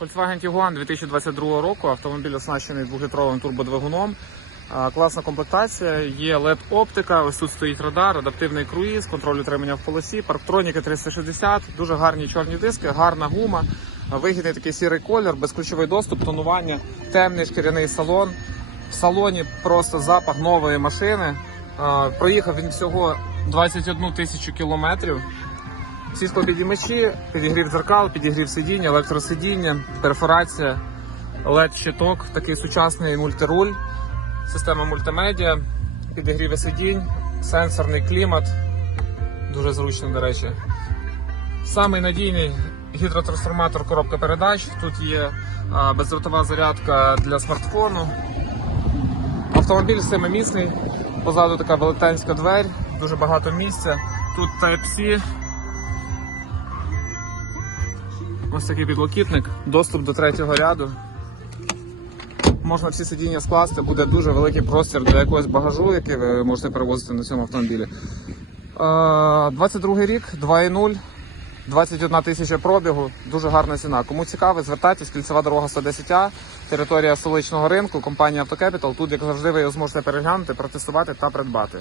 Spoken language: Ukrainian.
Volkswagen Tiguan 2022 року. Автомобіль оснащений двохлітровим турбодвигуном. Класна комплектація, є LED-оптика, ось тут стоїть радар, адаптивний круїз, контроль утримання в полосі, парктроніки 360, дуже гарні чорні диски, гарна гума, вигідний такий сірий колір, безключовий доступ, тонування, темний шкіряний салон. В салоні просто запах нової машини. Проїхав він всього 21 тисячу кілометрів. Всі склопідіймачі, підігрів дзеркал, підігрів сидіння, електросидіння, перфорація, LED-щиток, такий сучасний мультируль, система мультимедіа, підігріви сидінь, сенсорний клімат. Дуже зручно, до речі. Самий надійний гідротрансформатор коробка передач. Тут є бездротова зарядка для смартфону. Автомобіль семимісний, позаду така велетенська двері, дуже багато місця. Тут Type-C, Ось такий підлокітник, доступ до третього ряду. Можна всі сидіння скласти, буде дуже великий простір для якогось багажу, який ви можете перевозити на цьому автомобілі. Е, 22 рік, 2.0, 21 тисяча пробігу, дуже гарна ціна. Кому цікаво, звертайтесь, кільцева дорога 110А, територія столичного ринку, компанія Автокепітал. Тут, як завжди, ви його зможете переглянути, протестувати та придбати.